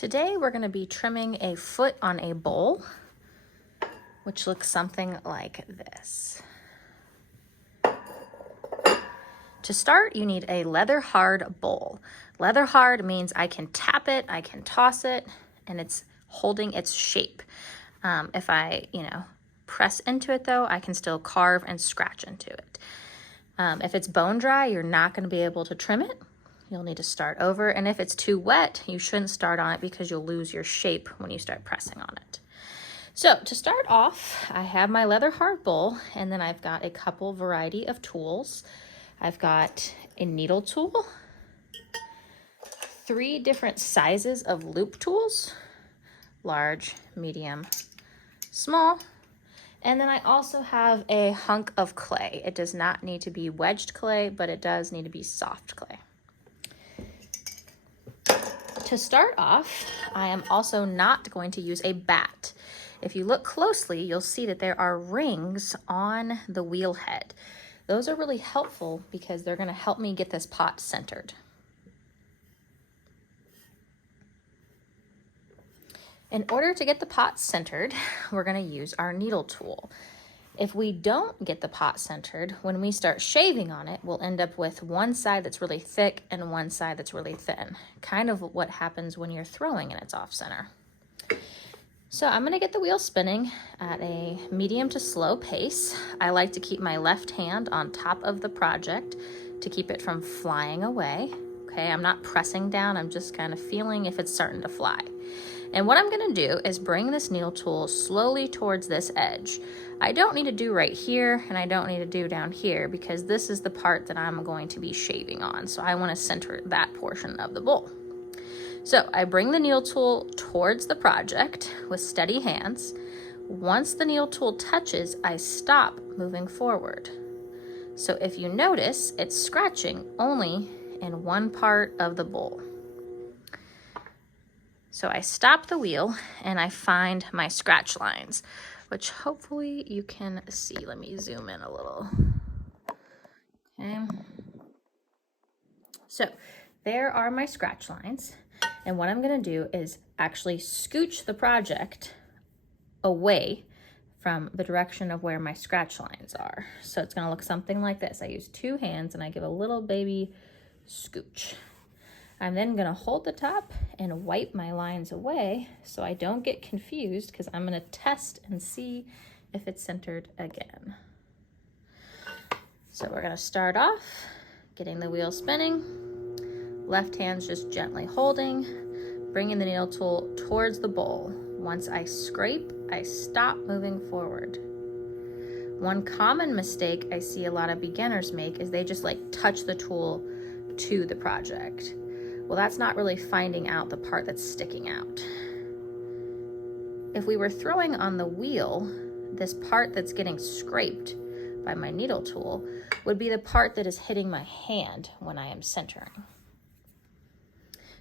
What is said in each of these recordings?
Today we're going to be trimming a foot on a bowl, which looks something like this. To start, you need a leather hard bowl. Leather hard means I can tap it, I can toss it, and it's holding its shape. If I, press into it though, I can still carve and scratch into it. If it's bone dry, you're not going to be able to trim it. You'll need to start over. And if it's too wet, you shouldn't start on it because you'll lose your shape when you start pressing on it. So to start off, I have my leather hard bowl, and then I've got a couple variety of tools. I've got a needle tool, 3 different sizes of loop tools, large, medium, small. And then I also have a hunk of clay. It does not need to be wedged clay, but it does need to be soft clay. To start off, I am also not going to use a bat. If you look closely, you'll see that there are rings on the wheel head. Those are really helpful because they're going to help me get this pot centered. In order to get the pot centered, we're going to use our needle tool. If we don't get the pot centered, when we start shaving on it, we'll end up with one side that's really thick and one side that's really thin. Kind of what happens when you're throwing and it's off center. So I'm going to get the wheel spinning at a medium to slow pace. I like to keep my left hand on top of the project to keep it from flying away. Okay, I'm not pressing down, I'm just kind of feeling if it's starting to fly. And what I'm going to do is bring this needle tool slowly towards this edge. I don't need to do right here, and I don't need to do down here because this is the part that I'm going to be shaving on. So I want to center that portion of the bowl. So I bring the needle tool towards the project with steady hands. Once the needle tool touches, I stop moving forward. So if you notice, it's scratching only in one part of the bowl. So I stop the wheel and I find my scratch lines, which hopefully you can see. Let me zoom in a little. Okay. So there are my scratch lines. And what I'm going to do is actually scooch the project away from the direction of where my scratch lines are. So it's going to look something like this. I use 2 hands and I give a little baby scooch. I'm then going to hold the top and wipe my lines away so I don't get confused because I'm going to test and see if it's centered again. So we're going to start off getting the wheel spinning. Left hand's just gently holding, bringing the needle tool towards the bowl. Once I scrape, I stop moving forward. One common mistake I see a lot of beginners make is they just touch the tool to the project. Well, that's not really finding out the part that's sticking out. If we were throwing on the wheel, this part that's getting scraped by my needle tool would be the part that is hitting my hand when I am centering.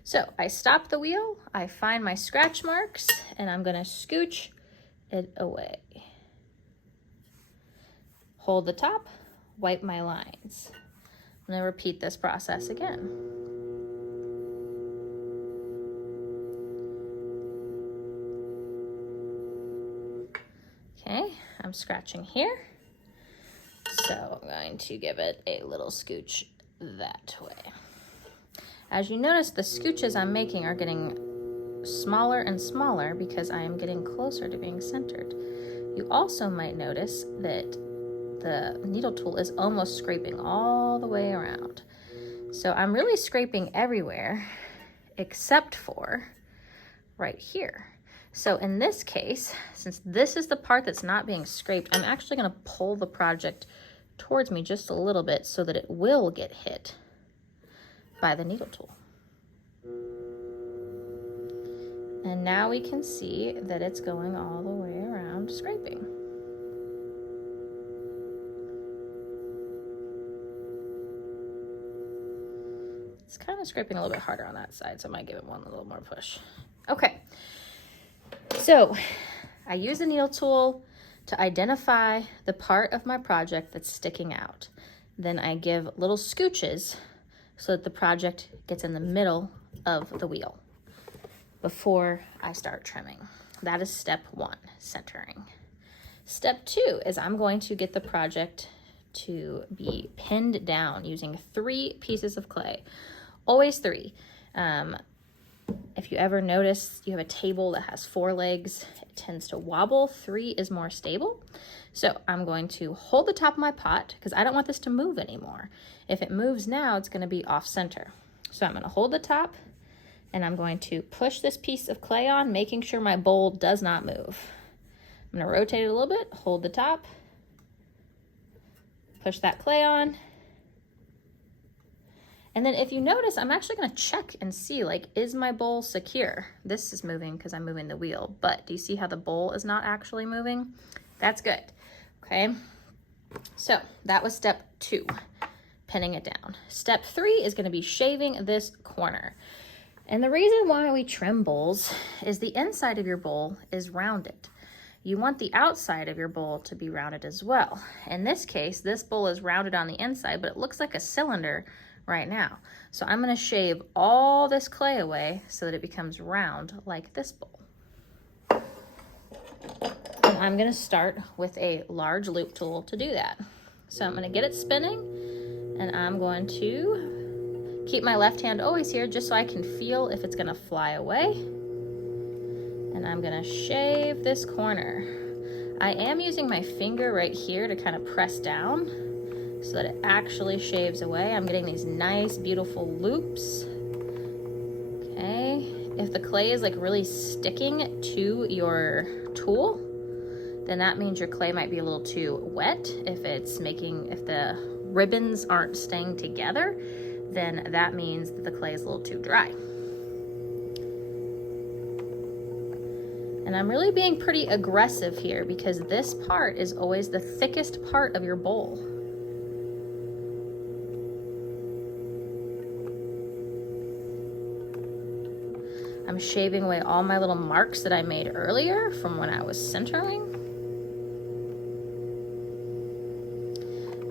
So I stop the wheel, I find my scratch marks, and I'm going to scooch it away. Hold the top, wipe my lines. I'm going to repeat this process again. Okay, I'm scratching here. So I'm going to give it a little scooch that way. As you notice, the scooches I'm making are getting smaller and smaller because I am getting closer to being centered. You also might notice that the needle tool is almost scraping all the way around. So I'm really scraping everywhere except for right here. So in this case, since this is the part that's not being scraped, I'm actually going to pull the project towards me just a little bit so that it will get hit by the needle tool. And now we can see that it's going all the way around scraping. It's kind of scraping a little bit harder on that side, so I might give it one a little more push. Okay, so I use the needle tool to identify the part of my project that's sticking out. Then I give little scooches so that the project gets in the middle of the wheel. before I start trimming. That is step 1, centering. Step 2 is I'm going to get the project to be pinned down using 3 pieces of clay. Always 3. If you ever notice you have a table that has 4 legs, it tends to wobble. 3 is more stable. So I'm going to hold the top of my pot because I don't want this to move anymore. If it moves now, it's going to be off center. So I'm going to hold the top and I'm going to push this piece of clay on, making sure my bowl does not move. I'm going to rotate it a little bit, hold the top, push that clay on. And then if you notice, I'm actually going to check and see, like, is my bowl secure? This is moving because I'm moving the wheel, but do you see how the bowl is not actually moving? That's good. Okay, so that was step 2, pinning it down. Step 3 is going to be shaving this corner. And the reason why we trim bowls is the inside of your bowl is rounded. You want the outside of your bowl to be rounded as well. In this case, this bowl is rounded on the inside, but it looks like a cylinder right now. So I'm going to shave all this clay away so that it becomes round like this bowl. And I'm going to start with a large loop tool to do that. So I'm going to get it spinning, and I'm going to keep my left hand always here just so I can feel if it's going to fly away. And I'm going to shave this corner. I am using my finger right here to kind of press down so that it actually shaves away. I'm getting these nice, beautiful loops. Okay, if the clay is like really sticking to your tool, then that means your clay might be a little too wet. If the ribbons aren't staying together, then that means that the clay is a little too dry. And I'm really being pretty aggressive here because this part is always the thickest part of your bowl. I'm shaving away all my little marks that I made earlier from when I was centering.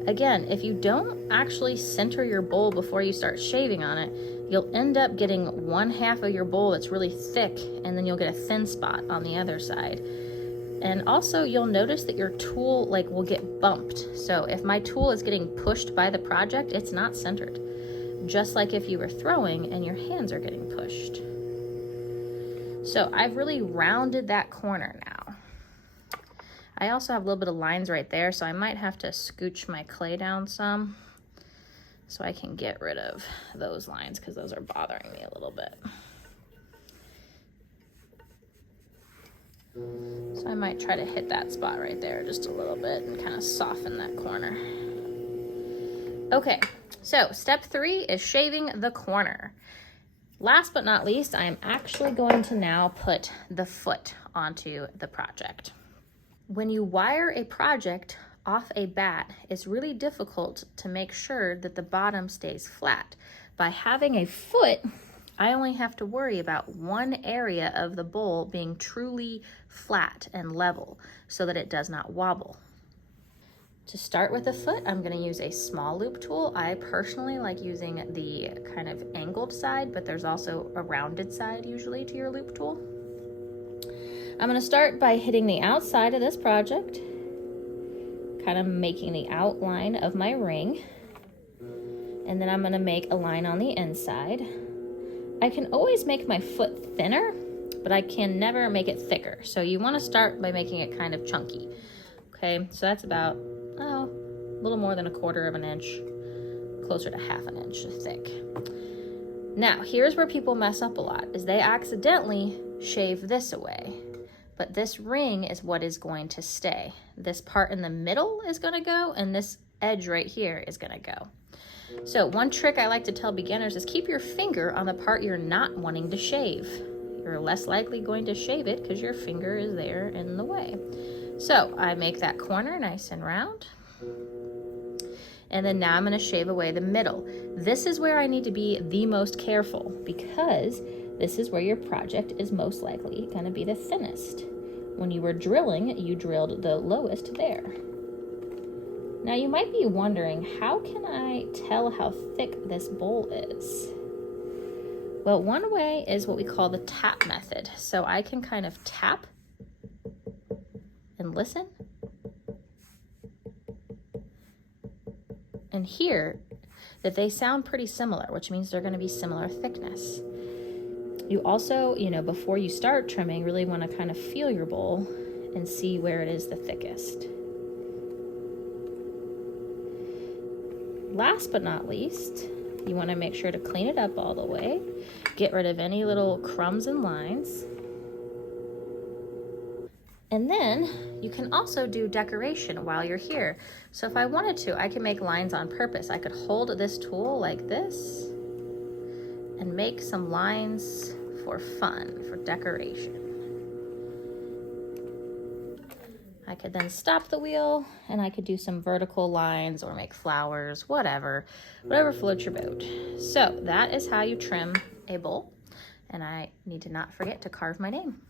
Again, if you don't actually center your bowl before you start shaving on it, you'll end up getting one half of your bowl that's really thick, and then you'll get a thin spot on the other side. And also you'll notice that your tool will get bumped. So if my tool is getting pushed by the project, it's not centered. Just like if you were throwing and your hands are getting pushed. So I've really rounded that corner now. I also have a little bit of lines right there, so I might have to scooch my clay down some so I can get rid of those lines because those are bothering me a little bit. So I might try to hit that spot right there just a little bit and kind of soften that corner. Okay, so step 3 is shaving the corner. Last but not least, I'm actually going to now put the foot onto the project. When you wire a project off a bat, it's really difficult to make sure that the bottom stays flat. By having a foot, I only have to worry about one area of the bowl being truly flat and level so that it does not wobble. To start with the foot, I'm going to use a small loop tool. I personally like using the kind of angled side, but there's also a rounded side usually to your loop tool. I'm going to start by hitting the outside of this project, kind of making the outline of my ring, and then I'm going to make a line on the inside. I can always make my foot thinner, but I can never make it thicker. So you want to start by making it kind of chunky. Okay, so that's about a little more than 1/4 of an inch, closer to 1/2 inch thick. Now, here's where people mess up a lot, is they accidentally shave this away. But this ring is what is going to stay. This part in the middle is gonna go, and this edge right here is gonna go. So one trick I like to tell beginners is keep your finger on the part you're not wanting to shave. You're less likely going to shave it because your finger is there in the way. So I make that corner nice and round. And then now I'm going to shave away the middle. This is where I need to be the most careful because this is where your project is most likely going to be the thinnest. When you were drilling, you drilled the lowest there. Now you might be wondering, how can I tell how thick this bowl is? Well, one way is what we call the tap method. So I can kind of tap and listen and hear that they sound pretty similar, which means they're going to be similar thickness. You also, before you start trimming, really want to kind of feel your bowl and see where it is the thickest. Last but not least, you want to make sure to clean it up all the way. Get rid of any little crumbs and lines. And then you can also do decoration while you're here. So if I wanted to, I can make lines on purpose. I could hold this tool like this and make some lines for fun, for decoration. I could then stop the wheel and I could do some vertical lines or make flowers, whatever floats your boat. So that is how you trim a bowl. And I need to not forget to carve my name.